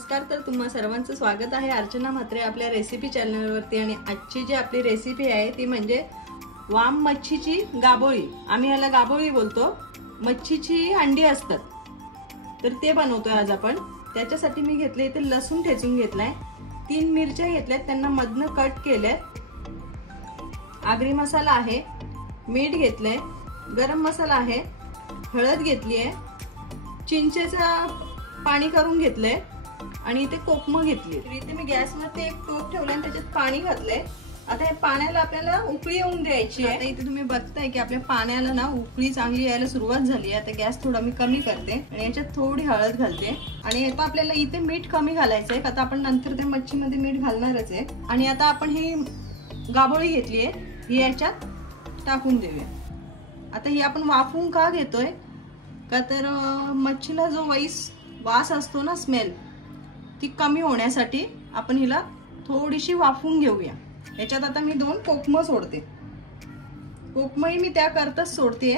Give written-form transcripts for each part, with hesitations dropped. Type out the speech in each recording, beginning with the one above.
नमस्कार, तर तुम्हा सर्वांचं स्वागत आहे अर्चना म्हात्रे आपल्या रेसिपी चॅनलवरती। आणि आजची जी आपली रेसिपी आहे ती म्हणजे वाम मच्छीची गाबोळी। आम्ही याला गाबोळी बोलतो। मच्छीची अंडी असतात, तर ते बनवतोय आज आपण। त्याच्यासाठी मी घेतले इथे लसूण ठेचून घेतलाय, 3 मिरच्या घेतल्यात, त्यांना मधनं कट केले, आगरी मसाला आहे, मीठ घेतलंय, गरम मसाला आहे, हळद घेतली आहे, चिंचेचा पाणी करून घेतलंय आणि इथे कोकम घेतली। तर इथे मी गॅसवरती एक टोप ठेवला आणि त्याच्यात पाणी घातलंय। आता हे पाण्याला आपल्याला उकळी येऊन द्यायची आहे। आता इथे तुम्ही बघताय की आपल्या पाण्याला ना उकळी चांगली यायला सुरुवात झाली आहे। आता गॅस थोडा मी कमी करते आणि याच्यात थोडी हळद घालते आणि आता आपल्याला इथे मीठ कमी घालायचं आहे, आता आपण नंतर त्या मच्छीमध्ये मीठ घालणारच आहे। आणि आता आपण ही गाबोळी घेतली आहे, ही याच्यात टाकून देऊया। आता ही आपण वाफवून का घेतोय का, तर मच्छीला जो वास असतो ना, स्मेल, ती कमी होण्यासाठी आपण हिला थोडीशी वाफवून घेऊया। याच्यात आता मी 2 कोकम सोडते, कोकमही मी त्या करताच सोडतेय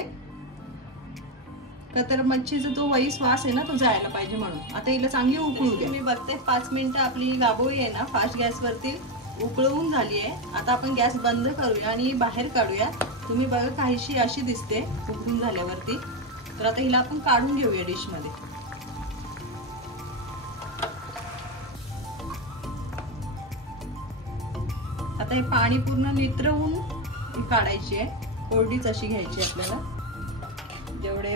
का तर मच्छीचा जो वास आहे ना तो जायला पाहिजे म्हणून। आता हिला चांगली उकळू द्या। मी बघते 5 मिनिटं आपली गाबोळी आहे ना फास्ट गॅसवरती उकळवून झाली आहे। आता आपण गॅस बंद करूया आणि बाहेर काढूया। तुम्ही बघा काहीशी अशी दिसते उकळून झाल्यावरती। तर आता हिला आपण काढून घेऊया डिश मध्ये। आता हे पाणी पूर्ण नितरवून काढायची आहे, कोरडीच अशी घ्यायची आपल्याला जेवढे।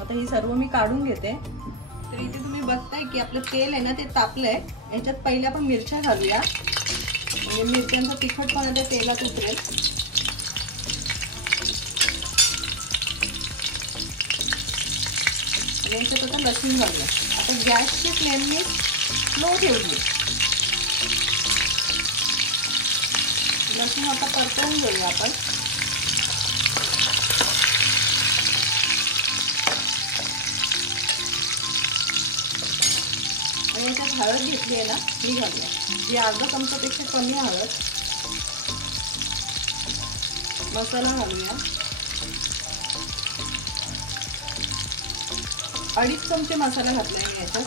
आता ही सर्व मी काढून घेते। तर इथे तुम्ही बघताय की आपलं तेल आहे ना ते तापलंय। याच्यात पहिले आपण मिरच्या घालूया, म्हणजे मिरच्यांचा तिखटपणा त्या तेलात उतरेल। याच्यात आता लसूण घालूया। आता गॅसची फ्लेम मी स्लो ठेवली। लसूण आता परतवून घेऊया आपण। आणि याच्यात हळद घेतली आहे ना, ही घालूया, जी अर्धा चमचापेक्षा कमी हळद। मसाला घालूया, 2.5 चमचे मसाला घातला आहे याच्यात।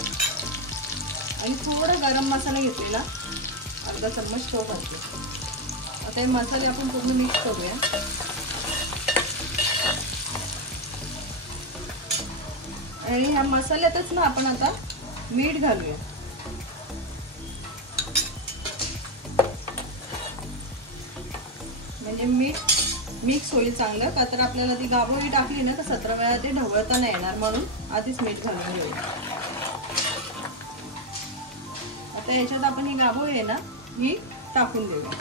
आणि थोडा गरम मसाला घेतलेला, अर्धा चम्मच तो घालते। आता हे मसाले आपण पूर्ण मिक्स करूया। आणि ह्या मसाल्यातच ना आपण आता मीठ घालूया। म्हणजे मीठ मिक्स होईल चांगलं, का तर आपल्याला ती गाबोळी टाकली ना तर 17 वेळा ते ढवळता नाही येणार, म्हणून आधीच मीठ घालून घेऊया। आता याच्यात आपण ही गाबोळी आहे ना ही टाकून देऊया।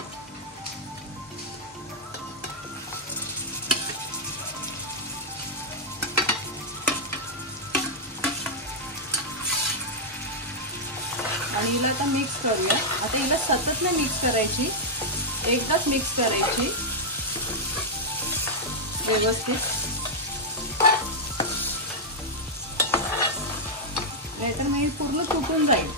आणि हिला आता मिक्स करूया। आता हिला सतत नाही मिक्स करायची, एकदाच मिक्स करायची व्यवस्थित, नाहीतर मी पूर्ण तुटून जाईल।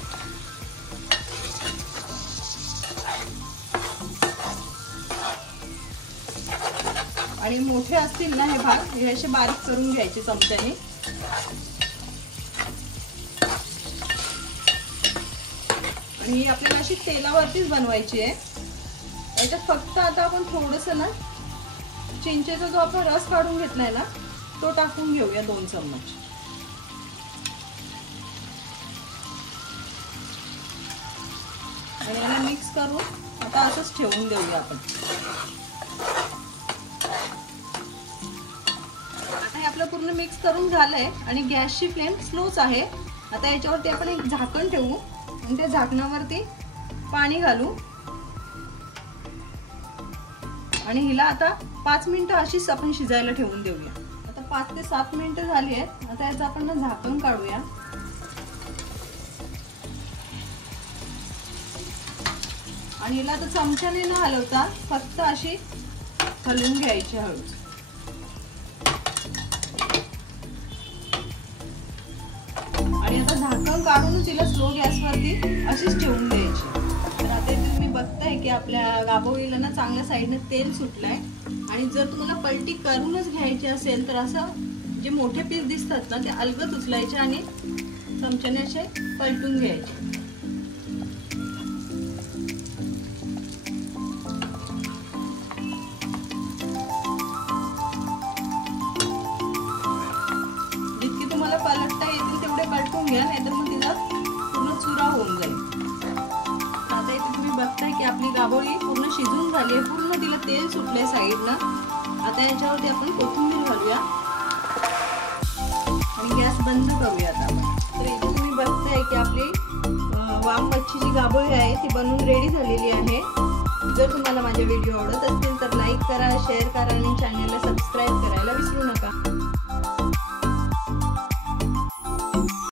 आणि मोठे असतील ना हे भाग, हे असे बारीक करून घ्यायचे चमच्याने। आणि ही आपल्याला अशी तेलावरतीच बनवायची आहे। याच्यात फक्त आता आपण थोडस ना चिंचेचा जो आपण रस काढून घेतलाय ना तो टाकून घेऊया, 2 चम्मच। आणि याला मिक्स करून आता असंच ठेवून देऊया आपण। आता हे आपलं पूर्ण मिक्स करून झालंय आणि गॅसची फ्लेम स्लोच आहे। आता याच्यावरती आपण एक झाकण ठेवू आणि त्या झाकणावरती पाणी घालू आणि हिला आता 5 मिनिटं अशीच आपण शिजायला ठेवून देऊया। आता 5 ते 7 मिनिटं झाली आहेत। आता याचं आपण ना झाकण काढूया आणि हिला आता चमच्याने न हलवता फक्त अशी हलवून घ्यायची हळूच। आणि आता झाकण काढून तिला स्लो गॅसवरती अशीच ठेवून द्यायची। तर आता तुम्ही बघताय की आपल्या गाबोळीला ना चांगल्या साईडने तेल सुटलंय। आणि जर तुम्हाला पलटी करूनच घ्यायची असेल तर असं जे मोठे पीस दिसतात ना ते अलगद उचलायचे आणि चमच्याने असे पलटून घ्यायचे. जितके तुम्हाला पलटता येतील तेवढे पलटून घ्या, नाहीतर मग तिला पूर्ण चुरा होऊन जाईल. आता इथे तुम्ही बघताय की आपली गाभोळी पूर्ण शिजून झाली आहे, पूर्ण तिला तेल सुटलंय साईडला. आता याच्यावरती आपण कोथिंबीर घालूया आणि गॅस बंद करूया. आता तर इथे तुम्ही बघताय की आपली वाम मच्छीची गाभोळी आहे ती बनवून रेडी झालेली आहे. जर तुम्हाला माझे व्हिडिओ आवडत असतील तर लाईक करा, शेअर करा आणि चॅनलला सबस्क्राईब करायला विसरू नका.